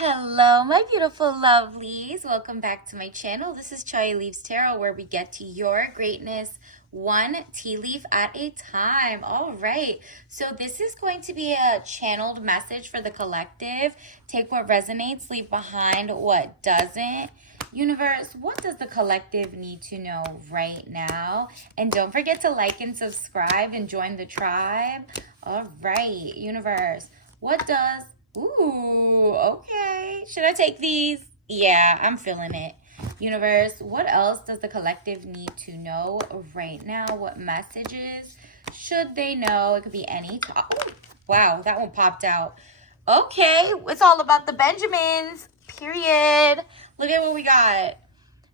Hello, my beautiful lovelies. Welcome back to my channel. This is Chai Leaves Tarot, where we get to your greatness one tea leaf at a time. All right. So this is going to be a channeled message for the collective. Take what resonates, leave behind what doesn't. Universe, what does the collective need to know right now? And don't forget to like and subscribe and join the tribe. All right, universe, what does... Ooh, okay. Should I take these? Yeah, I'm feeling it. Universe, what else does the collective need to know right now? What messages should they know? It could be any... Oh, wow, that one popped out. Okay, it's all about the Benjamins. Period. Look at what we got.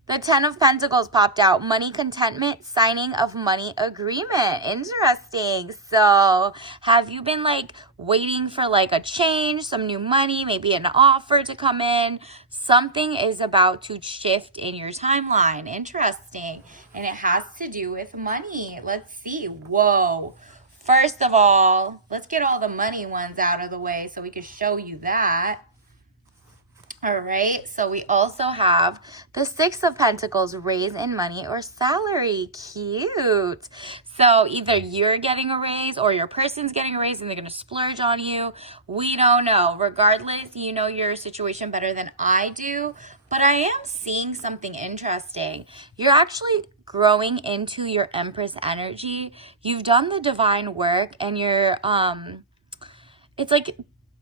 The 10 of Pentacles popped out. Money contentment, signing of money agreement. Interesting. So have you been waiting for a change, some new money, maybe an offer to come in? Something is about to shift in your timeline. Interesting. And it has to do with money. Let's see. Whoa. First of all, let's get all the money ones out of the way so we can show you that. All right, so we also have the 6 of Pentacles, raise in money or salary. Cute. So either you're getting a raise or your person's getting a raise and they're going to splurge on you. We don't know. Regardless, you know your situation better than I do. But I am seeing something interesting. You're actually growing into your Empress energy. You've done the divine work and you're, it's like...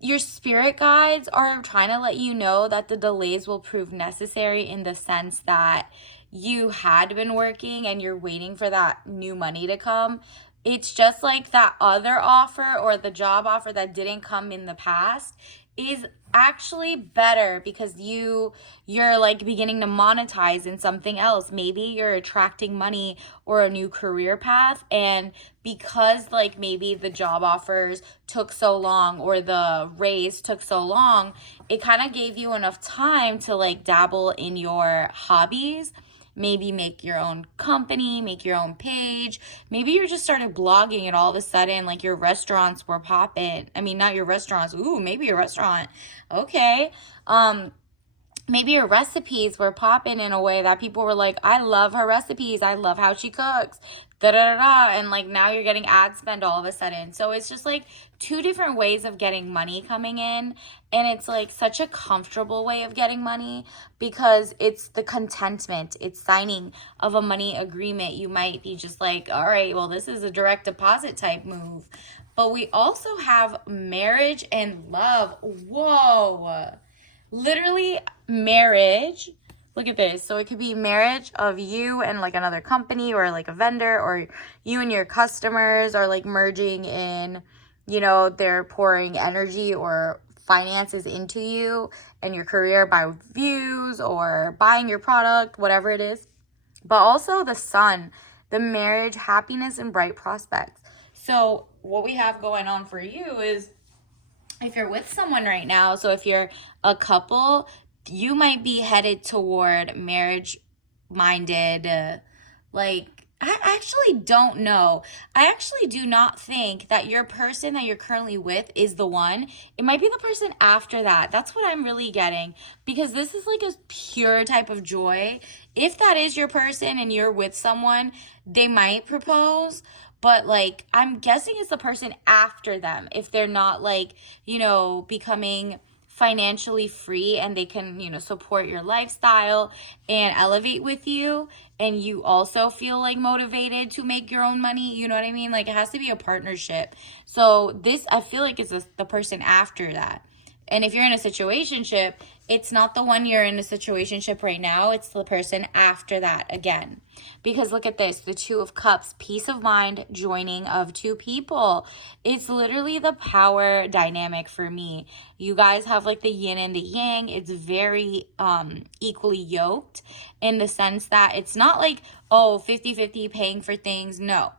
your spirit guides are trying to let you know that the delays will prove necessary, in the sense that you had been working and you're waiting for that new money to come. It's just like that other offer or the job offer that didn't come in the past is actually better because you're beginning to monetize in something else. Maybe you're attracting money or a new career path, and because maybe the job offers took so long or the raise took so long, it kind of gave you enough time to dabble in your hobbies. Maybe make your own company, make your own page. Maybe you just started blogging and all of a sudden your restaurants were popping. I mean, not your restaurants. Ooh, maybe your restaurant. Okay. Maybe your recipes were popping in a way that people were like, I love her recipes. I love how she cooks. Da da da da. And now you're getting ad spend all of a sudden. So it's just two different ways of getting money coming in. And it's such a comfortable way of getting money because it's the contentment. It's signing of a money agreement. You might be just all right, well, this is a direct deposit type move. But we also have marriage and love. Whoa. Literally marriage. Look at this. So it could be marriage of you and another company or a vendor, or you and your customers are merging in, they're pouring energy or finances into you and your career by views or buying your product, whatever it is. But also the sun, the marriage, happiness, and bright prospects. So what we have going on for you is, if you're with someone right now, so if you're a couple, you might be headed toward marriage-minded, I actually don't know. I actually do not think that your person that you're currently with is the one. It might be the person after that. That's what I'm really getting, because this is a pure type of joy. If that is your person and you're with someone, they might propose. But I'm guessing it's the person after them. If they're not becoming financially free and they can, support your lifestyle and elevate with you, and you also feel motivated to make your own money, you know what I mean? It has to be a partnership. So this, I feel is the person after that. And if you're in a situationship, it's not the one you're in a situationship right now. It's the person after that again. Because look at this, the 2 of Cups, peace of mind, joining of 2 people. It's literally the power dynamic for me. You guys have the yin and the yang. It's very equally yoked, in the sense that it's not 50-50 paying for things. No.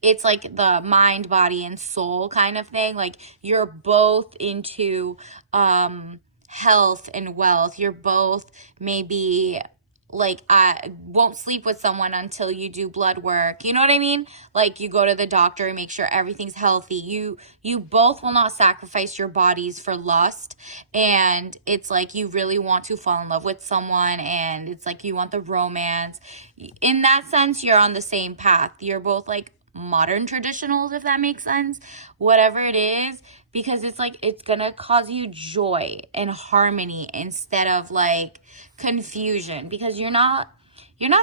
It's the mind, body, and soul kind of thing. You're both into health and wealth. You're both maybe like I won't sleep with someone until you do blood work. You know what I mean? Like you go to the doctor and make sure everything's healthy. You both will not sacrifice your bodies for lust, and it's like you really want to fall in love with someone, and it's like you want the romance. In that sense, you're on the same path. You're both like modern traditionals, if that makes sense. Whatever it is, because it's like it's gonna cause you joy and harmony instead of like confusion, because you're not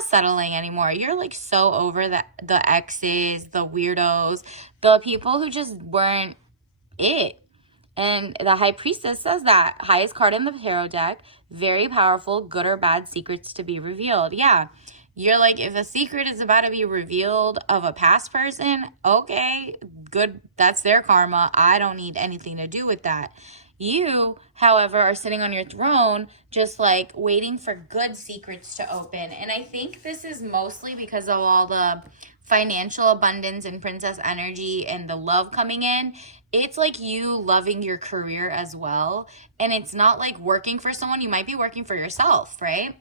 settling anymore. You're like so over the exes, the weirdos, the people who just weren't it. And the High Priestess says that highest card in the tarot deck, very powerful, good or bad secrets to be revealed. Yeah. You're like, if a secret is about to be revealed of a past person, okay, good. That's their karma. I don't need anything to do with that. You, however, are sitting on your throne, just like waiting for good secrets to open. And I think this is mostly because of all the financial abundance and princess energy and the love coming in. It's like you loving your career as well. And it's not like working for someone. You might be working for yourself, right?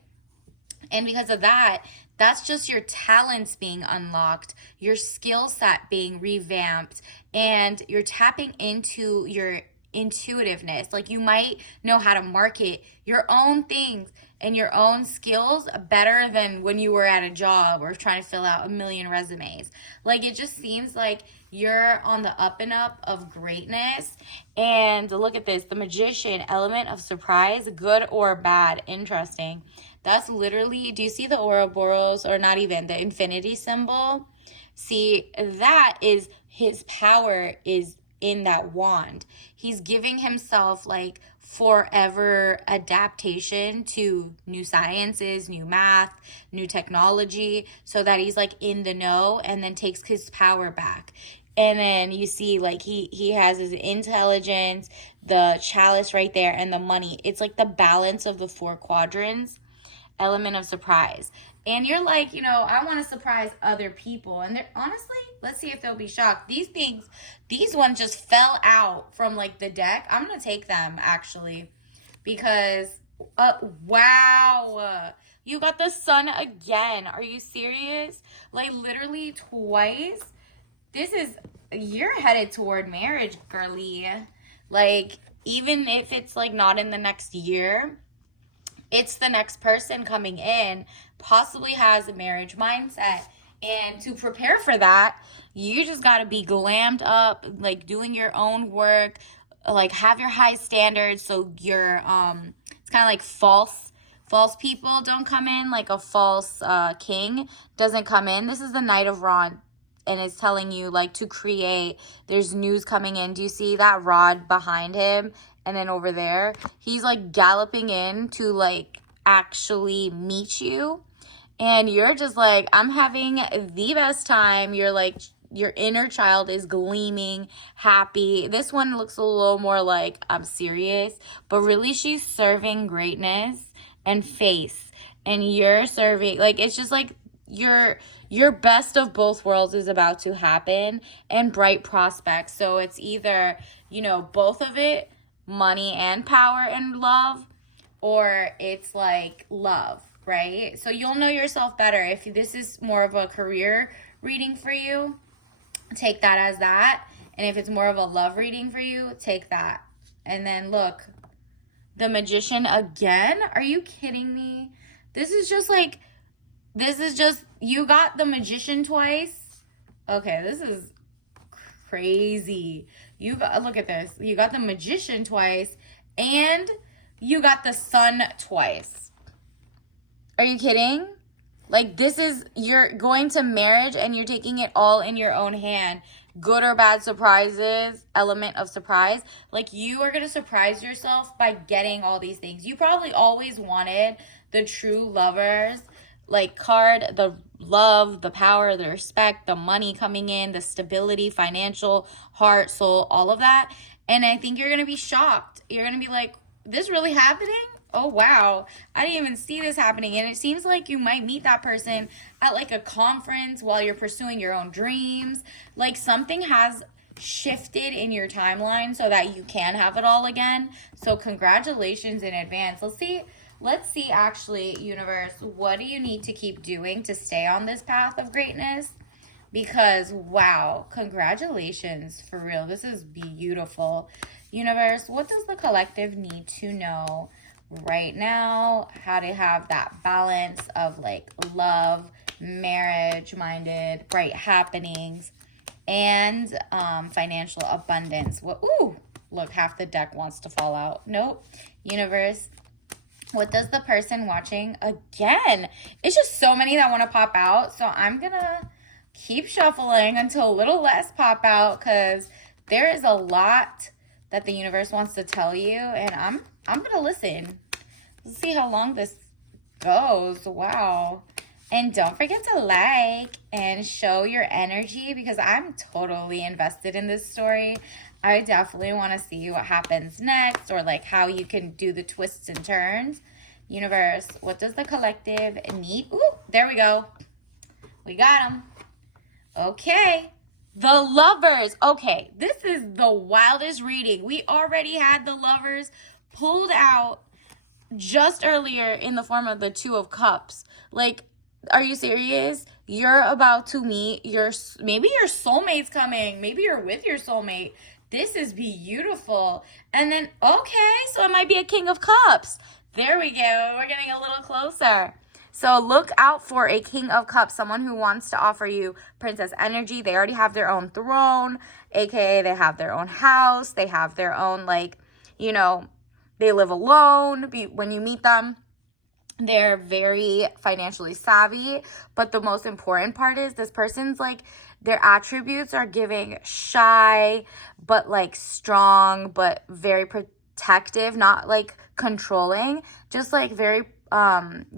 And because of that, that's just your talents being unlocked, your skill set being revamped, and you're tapping into your intuitiveness. Like you might know how to market your own things and your own skills better than when you were at a job or trying to fill out a million resumes. Like it just seems like you're on the up and up of greatness. And look at this, the Magician, element of surprise, good or bad. Interesting. That's literally, do you see the Ouroboros, or not even, the infinity symbol? See, that is his power is in that wand. He's giving himself like forever adaptation to new sciences, new math, new technology, so that he's like in the know and then takes his power back. And then you see like he has his intelligence, the chalice right there, and the money. It's like the balance of the four quadrants, element of surprise. And you're like, I want to surprise other people. And honestly, let's see if they'll be shocked. These ones just fell out from like the deck. I'm going to take them actually because, wow, you got the Sun again. Are you serious? Like literally twice. You're headed toward marriage, girly. Like, even if it's like not in the next year, it's the next person coming in, possibly has a marriage mindset. And to prepare for that, you just got to be glammed up, like doing your own work, like have your high standards. So you're, it's kind of like false people don't come in, like a false king doesn't come in. This is the Knight of Rod, and it's telling you like to create, there's news coming in. Do you see that rod behind him? And then over there, he's like galloping in to like actually meet you. And you're just like, I'm having the best time. You're like, your inner child is gleaming, happy. This one looks a little more like, I'm serious. But really, she's serving greatness and face. And you're serving, like, it's just like your best of both worlds is about to happen, and bright prospects. So it's either, both of it, money and power and love, or it's like love, right? So you'll know yourself better. If this is more of a career reading for you, take that as that. And if it's more of a love reading for you, take that. And then look, the Magician again. Are you kidding me? This is just, you got the Magician twice. Okay, this is crazy. Look at this. You got the Magician twice, and you got the Sun twice. Are you kidding? Like, you're going to marriage and you're taking it all in your own hand. Good or bad surprises, element of surprise. Like, you are going to surprise yourself by getting all these things. You probably always wanted the true lovers, like card, the love, the power, the respect, the money coming in, the stability, financial, heart, soul, all of that. And I think you're going to be shocked. You're going to be like, this really happening? Oh, wow. I didn't even see this happening. And it seems like you might meet that person at like a conference while you're pursuing your own dreams. Like something has shifted in your timeline so that you can have it all again. So congratulations in advance. Let's see Let's see, actually, universe, what do you need to keep doing to stay on this path of greatness? Because, wow, congratulations, for real. This is beautiful. Universe, what does the collective need to know right now? How to have that balance of like love, marriage minded, bright happenings, and financial abundance. What? Ooh, look, half the deck wants to fall out. Nope. Universe, what does the person watching, again, it's just so many that want to pop out. So I'm going to keep shuffling until a little less pop out, because there is a lot that the universe wants to tell you, and I'm going to listen. Let's see how long this goes. Wow. And don't forget to like and show your energy, because I'm totally invested in this story. I definitely want to see what happens next, or like how you can do the twists and turns. Universe, what does the collective need? Ooh, there we go. We got them. Okay. The Lovers. Okay, this is the wildest reading. We already had the Lovers pulled out just earlier in the form of the Two of Cups. Like, are you serious? You're about to meet maybe your soulmate's coming. Maybe you're with your soulmate. This is beautiful. And then, okay, so it might be a King of Cups. There we go. We're getting a little closer. So look out for a King of Cups, someone who wants to offer you princess energy. They already have their own throne, aka they have their own house. They have their own, like, you know, they live alone. When you meet them, they're very financially savvy. But the most important part is this person's, like, their attributes are giving shy, but like strong, but very protective, not like controlling, just like very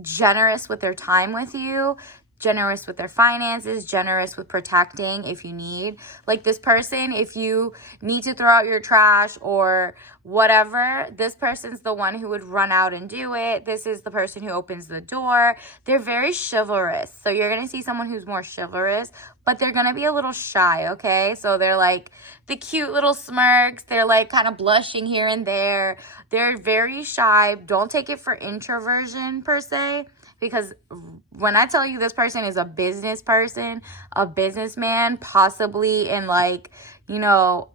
generous with their time with you, generous with their finances, generous with protecting if you need. Like, this person, if you need to throw out your trash or whatever, this person's the one who would run out and do it. This is the person who opens the door. They're very chivalrous. So you're going to see someone who's more chivalrous, but they're going to be a little shy, okay? So they're like the cute little smirks. They're like kind of blushing here and there. They're very shy. Don't take it for introversion per se, because when I tell you this person is a business person, a businessman, possibly in like, you know,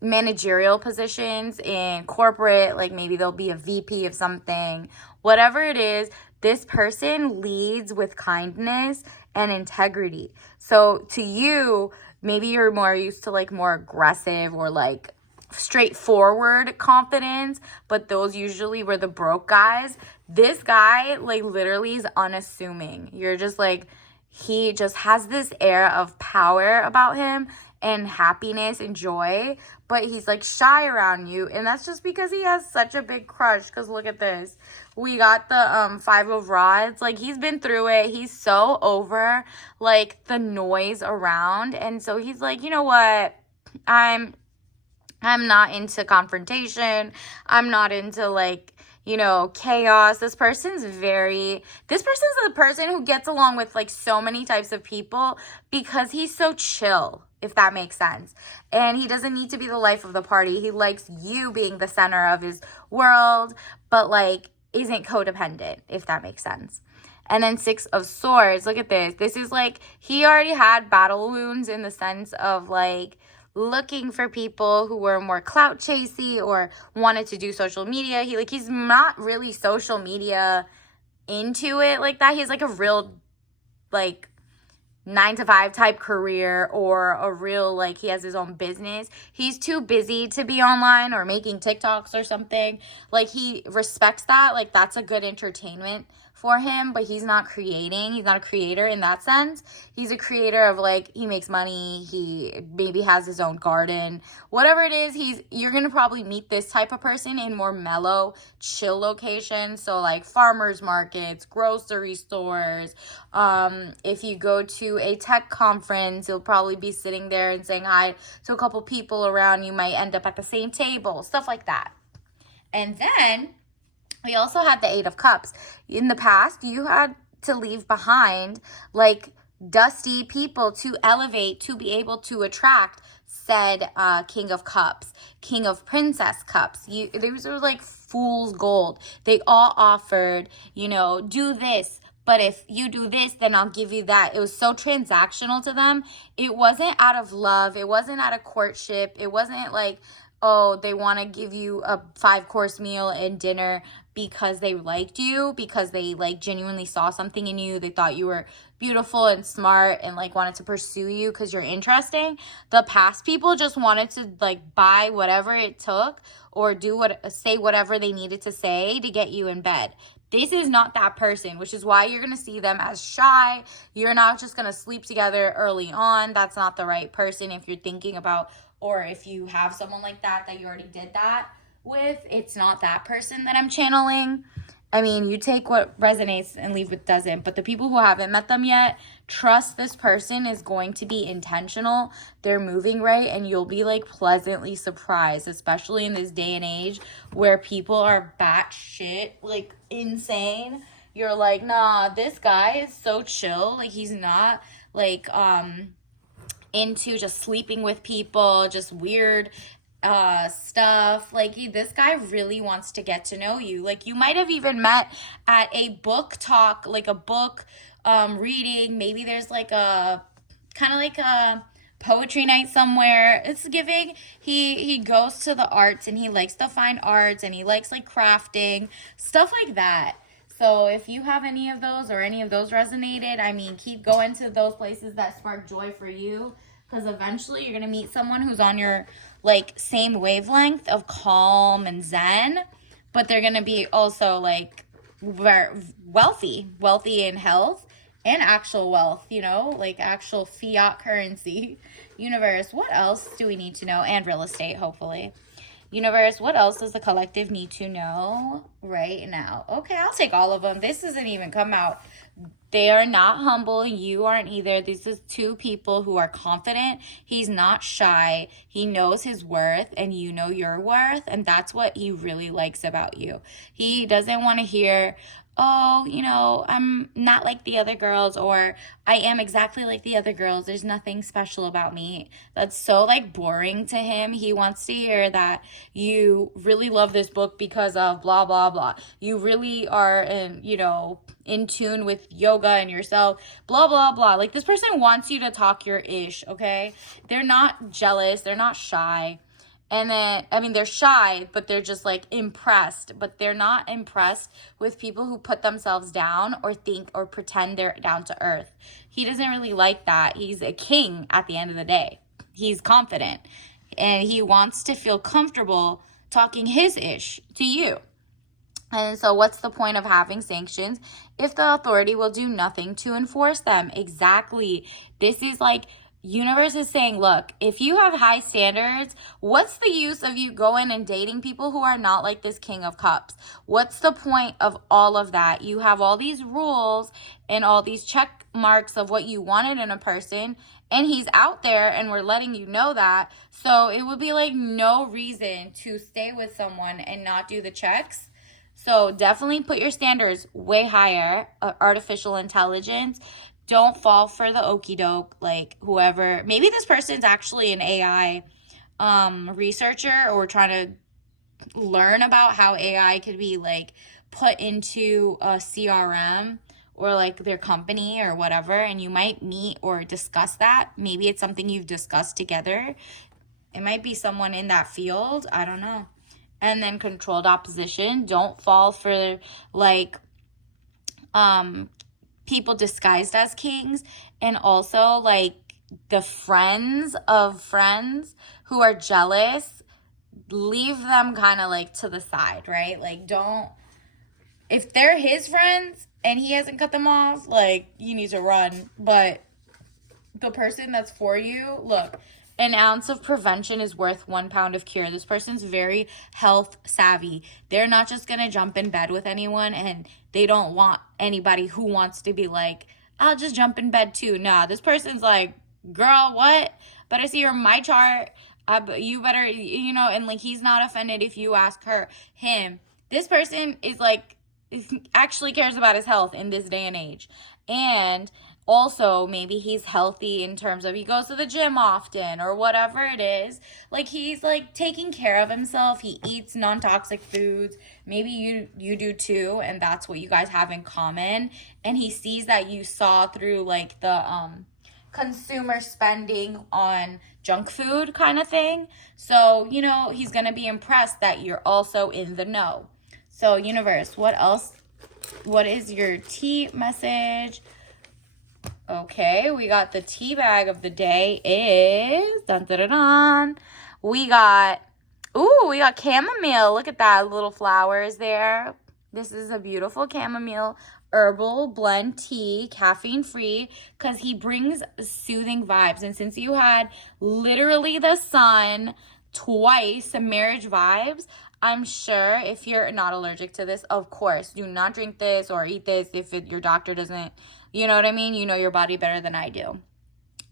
managerial positions in corporate, like maybe they'll be a VP of something, whatever it is, this person leads with kindness and integrity. So to you, maybe you're more used to like more aggressive or like straightforward confidence, but those usually were the broke guys. This guy, like, literally is unassuming. You're just like, he just has this air of power about him and happiness and joy, but he's like shy around you, and that's just because he has such a big crush. Because look at this, we got the Five of Rods. Like, he's been through it. He's so over like the noise around, and so he's like, you know what, I'm not into confrontation. I'm not into like, you know, chaos. This person's the person who gets along with like so many types of people because he's so chill, if that makes sense. And he doesn't need to be the life of the party. He likes you being the center of his world, but like isn't codependent, if that makes sense. And then Six of Swords, look at this. This is like, he already had battle wounds in the sense of like looking for people who were more clout chasey or wanted to do social media. He's not really social media into it like that. He's like a real like 9-to-5 type career, or a real, like, he has his own business. He's too busy to be online or making TikToks or something. Like, he respects that. Like, that's a good entertainment for him, but he's not creating. He's not a creator in that sense. He's a creator of, like, he makes money. He maybe has his own garden. Whatever it is, you're going to probably meet this type of person in more mellow, chill locations. So, like, farmers markets, grocery stores. If you go to a tech conference, you'll probably be sitting there and saying hi to a couple people around. You might end up at the same table, stuff like that. And then we also had the Eight of Cups. In the past, you had to leave behind like dusty people to elevate, to be able to attract said King of Cups, King of Princess Cups. These are like fool's gold. They all offered, do this, but if you do this, then I'll give you that. It was so transactional to them. It wasn't out of love. It wasn't out of courtship. It wasn't like, oh, they want to give you a 5-course meal and dinner because they liked you, because they like genuinely saw something in you. They thought you were beautiful and smart and like wanted to pursue you because you're interesting. The past people just wanted to like buy whatever it took or say whatever they needed to say to get you in bed. This is not that person, which is why you're going to see them as shy. You're not just going to sleep together early on. That's not the right person if you're thinking about, or if you have someone like that you already did that with. It's not that person that I'm channeling. I mean, you take what resonates and leave what doesn't. But the people who haven't met them yet, trust this person is going to be intentional. They're moving right, and you'll be like pleasantly surprised, especially in this day and age where people are batshit, like insane. You're like, nah, this guy is so chill. Like, he's not like into just sleeping with people, just weird stuff. Like, this guy really wants to get to know you. Like, you might have even met at a book talk, like a book reading. Maybe there's like a kind of like a poetry night somewhere. It's giving he goes to the arts, and he likes the fine arts, and he likes like crafting, stuff like that. So if you have any of those or any of those resonated, I mean, keep going to those places that spark joy for you, because eventually you're going to meet someone who's on your like same wavelength of calm and zen, but they're going to be also like wealthy in health and actual wealth, like actual fiat currency. Universe, what else do we need to know? And real estate, hopefully. Universe, what else does the collective need to know right now? Okay, I'll take all of them. This doesn't even come out. They are not humble. You aren't either. This is two people who are confident. He's not shy. He knows his worth, and you know your worth. And that's what he really likes about you. He doesn't want to hear, oh, I'm not like the other girls, or I am exactly like the other girls. There's nothing special about me. That's so like boring to him. He wants to hear that you really love this book because of blah, blah, blah. You really are, in tune with yoga and yourself, blah, blah, blah. Like, this person wants you to talk your ish, okay? They're not jealous. They're not shy. And then, I mean, they're shy, but they're just like impressed. But they're not impressed with people who put themselves down or think or pretend they're down to earth. He doesn't really like that. He's a king at the end of the day. He's confident. And he wants to feel comfortable talking his ish to you. And so what's the point of having sanctions if the authority will do nothing to enforce them? Exactly. This is like, universe is saying, look, if you have high standards, what's the use of you going and dating people who are not like this King of Cups? What's the point of all of that? You have all these rules and all these check marks of what you wanted in a person, and he's out there, and we're letting you know that. So it would be like no reason to stay with someone and not do the checks. So definitely put your standards way higher. Artificial intelligence. Don't fall for the okie doke. Like, whoever, maybe this person's actually an AI researcher, or trying to learn about how AI could be like put into a CRM or like their company or whatever. And you might meet or discuss that. Maybe it's something you've discussed together. It might be someone in that field. I don't know. And then controlled opposition. Don't fall for like people disguised as kings, and also like the friends of friends who are jealous. Leave them kind of like to the side, right? Like, don't, if they're his friends and he hasn't cut them off, like, you need to run. But the person that's for you, look, an ounce of prevention is worth 1 pound of cure. This person's very health savvy. They're not just going to jump in bed with anyone, and they don't want anybody who wants to be like, I'll just jump in bed too. Nah, this person's like, girl, what? Better see my chart. You better, and like, he's not offended if you ask him. This person is like, actually cares about his health in this day and age. And also maybe he's healthy in terms of he goes to the gym often or whatever it is. Like he's like taking care of himself. He eats non-toxic foods. Maybe you do too, and that's what you guys have in common. And he sees that you saw through like the consumer spending on junk food kind of thing. So, you know, he's going to be impressed that you're also in the know. So, universe, what else? What is your tea message? Okay, we got the tea bag of the day is dun dun dun dun. We got chamomile. Look at that little flowers there. This is a beautiful chamomile herbal blend tea, caffeine free, because he brings soothing vibes. And since you had literally the sun twice, marriage vibes, I'm sure if you're not allergic to this, of course, do not drink this or eat this if your doctor doesn't, you know what I mean? You know your body better than I do.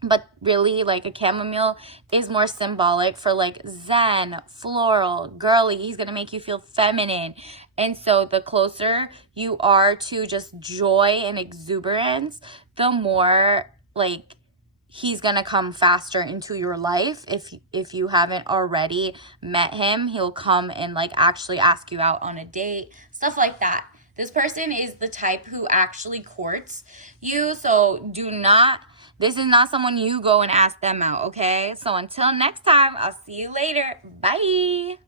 But really, like a chamomile is more symbolic for like zen, floral, girly. He's going to make you feel feminine. And so the closer you are to just joy and exuberance, the more like he's going to come faster into your life. If you haven't already met him, he'll come and like actually ask you out on a date, stuff like that. This person is the type who actually courts you. So this is not someone you go and ask them out, okay? So until next time, I'll see you later. Bye.